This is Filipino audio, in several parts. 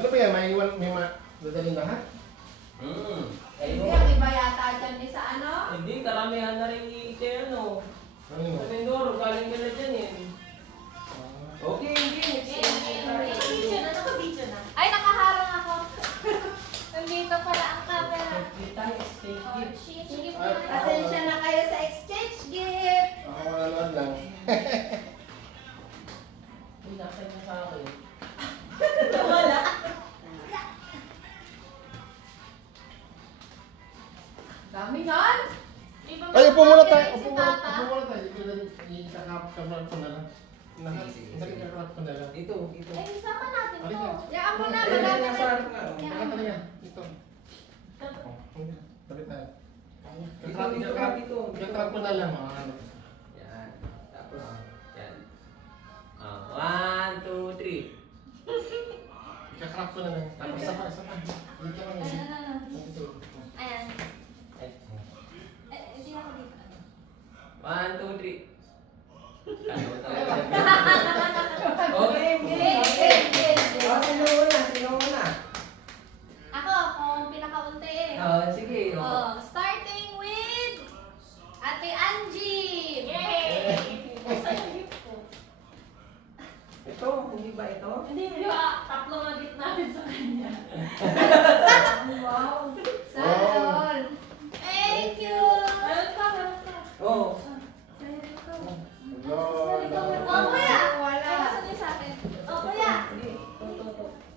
Ano ba yan? May dadaling ka ha? Hindi, ang iba yata dyan sa ano? Hindi, karamihan na rin ano. Ano yun? Sa Mindoro, galing ka na dyan eh. Okay, Nakabidyo na. Ay, nakaharang ako. Nandito pala ang camera. Sige po. Pasensya na kayo sa exchange gift. Ako manonood lang. Uy, nasa niya sa akin. Wala. Dami nun. Ay, upo muna tayo. Si Upo Tata. muna tayo. Ikakap ko na lang. Ikakap ko na lang. Ito. Ay, isama natin to. Halika. Yaan mo na, Ay, madami nasa na. harap nga. Halika. Ito. Tabi tayo. Ikakap ko na lang. Yan. Tapos, yan. 1, 2, 3. Ikakap ko na lang. Tapos isa pa. Dito lang. Ayan. Ay. Hindi ako dito. 1, 2, 3. Okay, Sino muna? Ako, kung pinakaunti eh. Sige. Oh, starting with Ate Angie. Yay! Basta yung gift ko. Ito, hindi ba ito? Hindi, di ba? Tatlo nga gift natin sa kanya. Wow. Sana all. Thank you! Meron pa. Oo. Oh, kuya! Wala. Ay, nasa niyo sa akin. Oh, kuya! Hindi. Ito.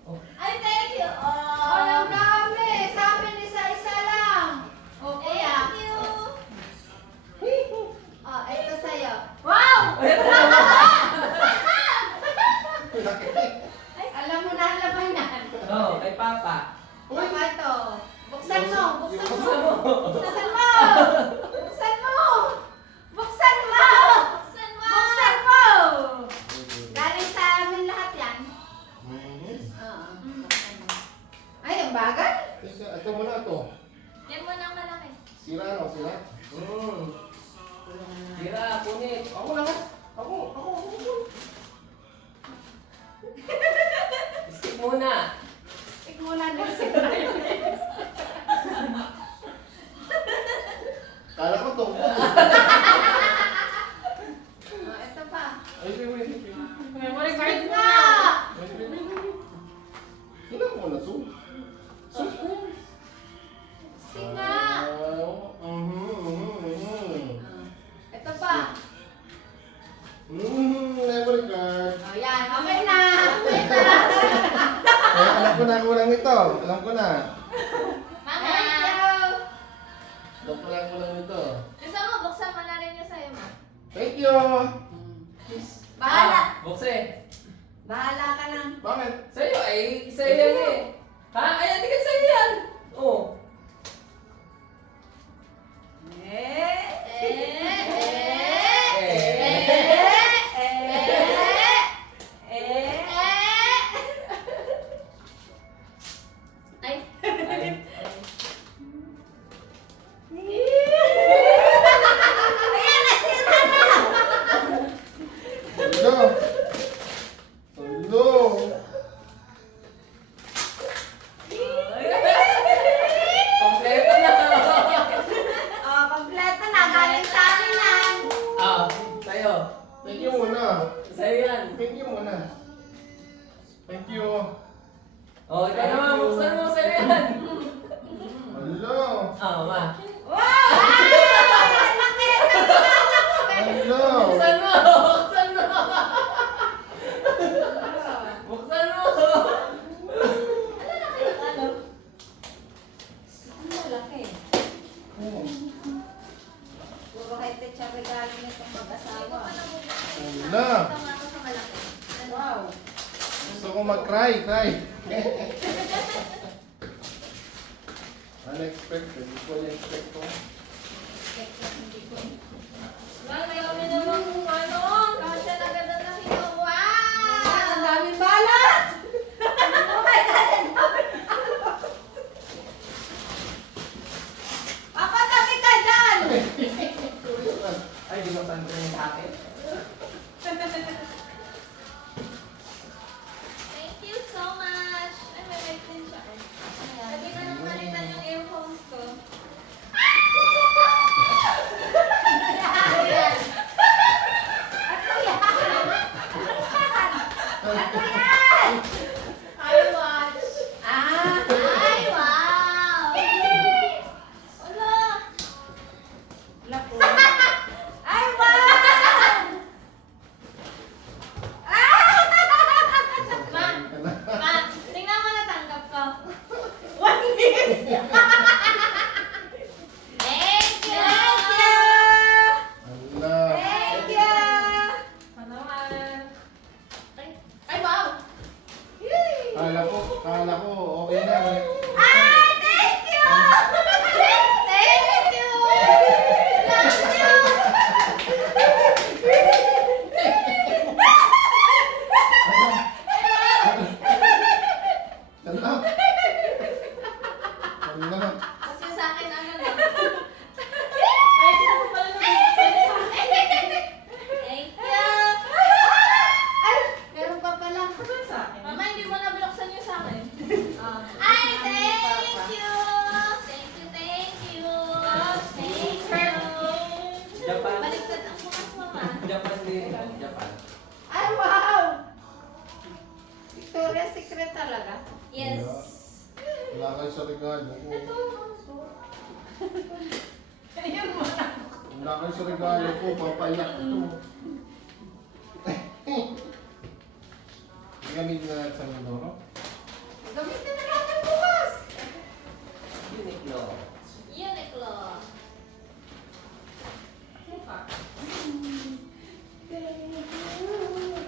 Oh. Ay, thank you! Oh, ang dami. Sa amin isa-isa lang. Oh, kuya. Thank you! Oh, ito sa'yo. Wow! Alam mo na ang labanan. Oo, kay Papa. Papa ito. Buksan mo. Buksan mo. Buksan mo. Buksan mo. Buksan mo. Buksan mo. Buksan mo! Buksan mo. Galing sa amin lahat yan. Oo. Ay, ang bagal. Ito muna ito. Yan mo na ang malaki. Sira ano? Sira? Tira, punit. Ako lang ha? Ako. Skip muna. Tigmula na si Kala ko to. Ito pa. Ay, wait. Memory card Na. Sino ko na to? Singa. Ito pa. Memory card. Oh, yan. Okay na. Ay, alam ko na kulang ito. Alam ko na. Mama! Thank you. Alam ko na kulang ito. Gusto mo, buksan mo na rin yung sa'yo, ma. Thank you. Bahala. Bukse. Bahala ka lang. Bakit? Sa'yo, ay, sa'yo yan eh. Ha? Ay, hindi ka sa'yo yan. Oo. Ay. Ay. Hello. Hello. Kompleto na. Oh, kompleto na. Galing sa amin lang. Sa'yo. Thank you muna. Sa'yo yan. Thank you muna. Thank you. Oh, ikaw naman, buksan mo sa'yo yan. Hello. Ma. Wow! Hello. Buksan mo! Buksan mo! Buksan mo! Ano? Ang laki. Oh. Puro kay Techa regalo nitong mag-asawa. Wala. Ito nga ako sa malaki. Wow. Gusto ko mag-cry. Unexpected. Hindi ko na-expect ko. Well, may kami naman kung ano. Kasya na ganda na ito. Wow! Ang daming balat! Oh my God, ang daming balat! Papa, tabi ka dyan! Ay, di mo saan ko yung akin. Thank you so much. Ay, may Japan. Ay, wow! Victoria's Secret talaga. Yes. Wala kayo sa regalo. Ayun mo na. Wala kayo sa regalo ko, papayak ito. Gamitin na natin sa Mindoro. Gamitin na natin bukas. Uniqlo. Uniqlo.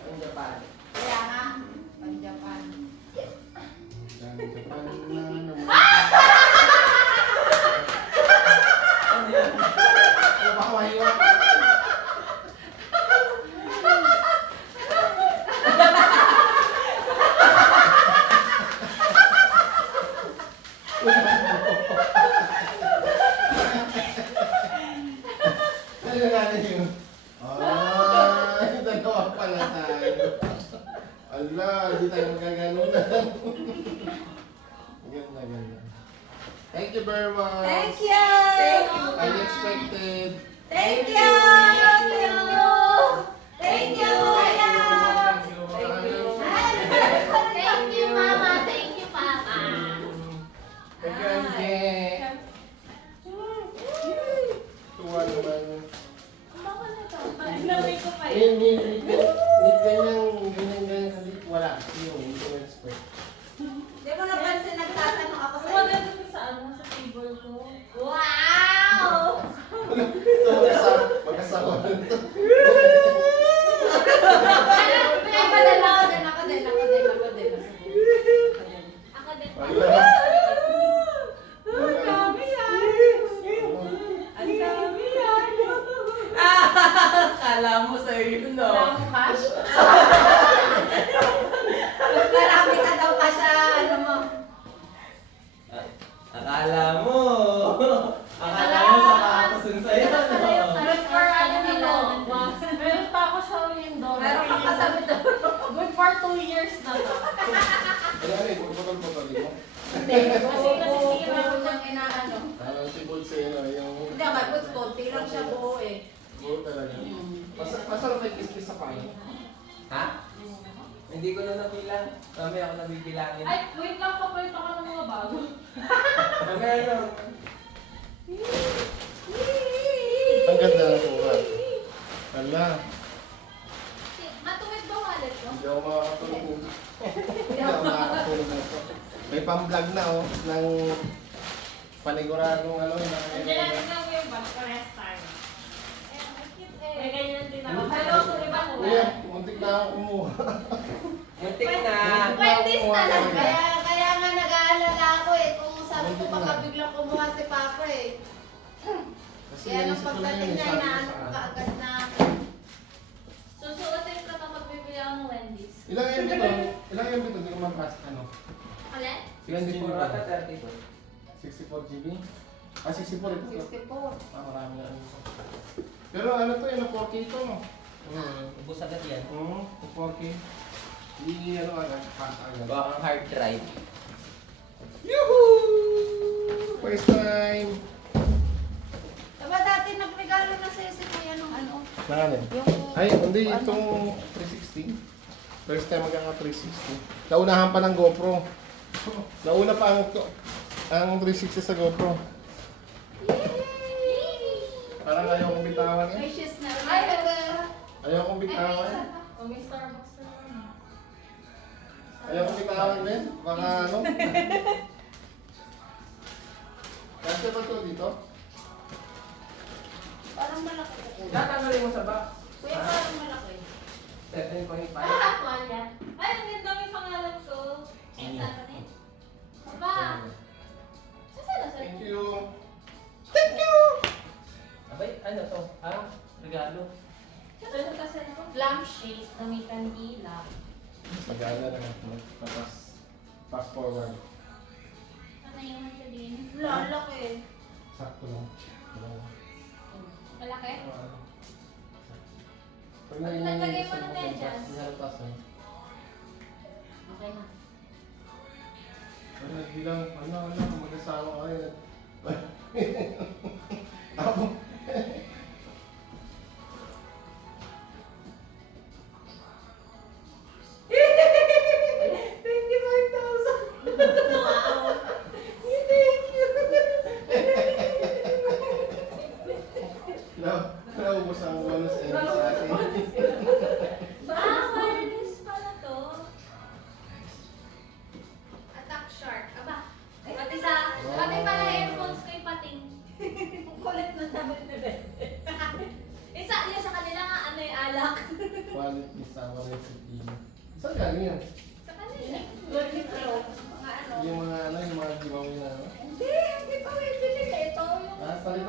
Ang Japan. Kaya nga, pang-Japan. Yan, Japan na naman. Ano yan? Oh, baka mahiwa. Ano natin yun? Ay, dalawa pala tayo. Ala, hindi tayo magkaganunan. Ganda, ganda. Thank you very much. Thank you! Thank you. Unexpected. Thank you! Thank you! Thank you, Kuya! Thank you, Mama. Thank you, Papa. Thank you, Angie. Tuwa naman. Baka na to. Inuwi ko pa Hindi ganyan kalit. Wala. Yung, hindi ko expect. Hindi mo napansin, nagtatanong ako sa Wala iyo. dito sa ano, sa table ko. Wow! Magkasama nito. Ako din, ako din, ako din, ako din, ako din. Ako din pa. Wala. Ang dami yan! Ang dami yan! Kala mo sa'yo yun, no? Wala akong cash? Mas marami ka daw pa sa ano mo. Akala mo. Akala mo sa makakasun sa'yo, no? Good for ano nila. Meron pa ako sa window. Meron ka pa sa bito. Good for 2 years na to. Wala rin, pagpapal-papal mo. Hindi, kasi sira mo niyang inaano. Ano, si Bolseno, yung... Hindi, mag-goods konti lang siya buo eh. Buo talaga. Masarap ay kiss-kiss sa kain. Ha? Hindi ko na nabilang. Mamaya ako nabibilangin. Ay, wait lang, papalit ako ng mga bago. Mamaya lang. Ang ganda ng kuha. Hala, Matuwid ba wallet ko? hindi ako makakatulog. Hindi ako makakatulog na ito. May pang-vlog na oh, ng paniguradong ano, Nandiyan natin lang yung bag for rest time. May ganyan din ako. Pero kung iba ko Kuya, muntik na ako kumuha. Muntik na. Pwedis talaga. Kaya nga nag-aalala ako eh. Kung sabi ko baka biglang kumuha si Papa eh. Kasi Kaya nung naisip ko na pagdating yun, niya, sabi ko inaano sa ko ano. kaagad na. susuotin ko ito magbibili ako ng Wendy's. Ilang MB to? Ilang MB to? Hindi ko mag-pass ano. Alin? 64 ata 32. 64 GB? Ah, 64 ito. 64. Ah, marami na ano ito. Pero ano to, yung 4K ito no? Ubus agad yan. 4K. Hindi ano agad, pass agad. Baka ang hard drive. Yuhuu! First time! Diba dati nagregalo na sa'yo si Kuya nung ano? Nakanin? Yung... Ay, hindi itong 360. First time magkaka 360. Naunahan pa ng GoPro. Nauna pa ang 360 sa GoPro. Parang ayaw kong bitawan eh. Wishes na. Ay, Ayaw kong bitawan eh. Oh, may Starbucks na naman. Ayaw kong bitawan eh. Baka ano. Kasi ba ito dito? Parang malaki ko Kuya. Tatanggalin mo sa box. Kuya, parang malaki. 7.5. Ah, Kuya. Ay, ang ganda may pangalan ko. Eh, saan rin? Papa. Saan na Thank you. Abay, ano to? Ah, regalo. Ano kasi ako? Lampshade na may kandila. Mag-aala na. Fast forward. Ano yung sabihin? Lalaki. Sakto lang. Malaki? Pag Naglagay mo ng medyas. Nilaltas eh. Okay na. Ano, bilang, mag-asawa ka rin. Ako. Quality sama recipe. Saan galing yan? Sa kanila. Mga ano. Yung mga giveaway na ano? Hindi pa may binili. Ito yung... Ah, pwede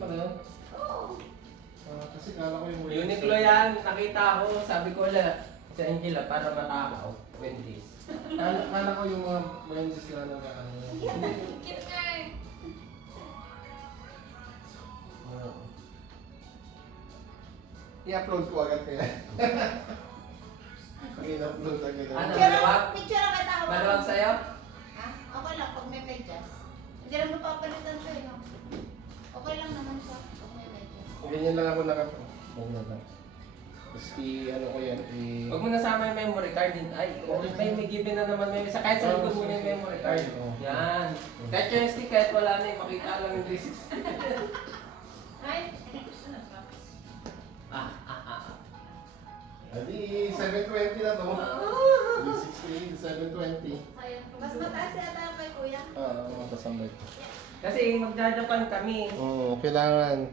pala yun? Oo. Kasi kala ko yung Uniqlo yan, nakita ko, sabi ko wala sa Angela para matakaw. Wendy's. Kala ko yung mga Wendy's sila na ano. Cute nga eh. I-upload ko agad kaya. Pag-in-upload agad. Ano? Picture ang kita ko. Maluwag sa'yo? Ha? Okay lang pag may medyas. Hindi naman papalitan to eh, no? Okay lang naman siya pag may medyas. Ganyan lang ako Ganyan lang. Tapos ano ko yan, Huwag mo nasama yung memory card din. Ay, may given na naman may sa kahit sa likod mo na yung memory card. Oo. Yan. Kahit yung stick, kahit wala na yung makita lang yung 360. Ay. Adi, 720 na to. 360, 720. Sayang. Mas mataas yata ang kay kuya. Matasambay. Kasi magja-Japan kami. Oo, kailangan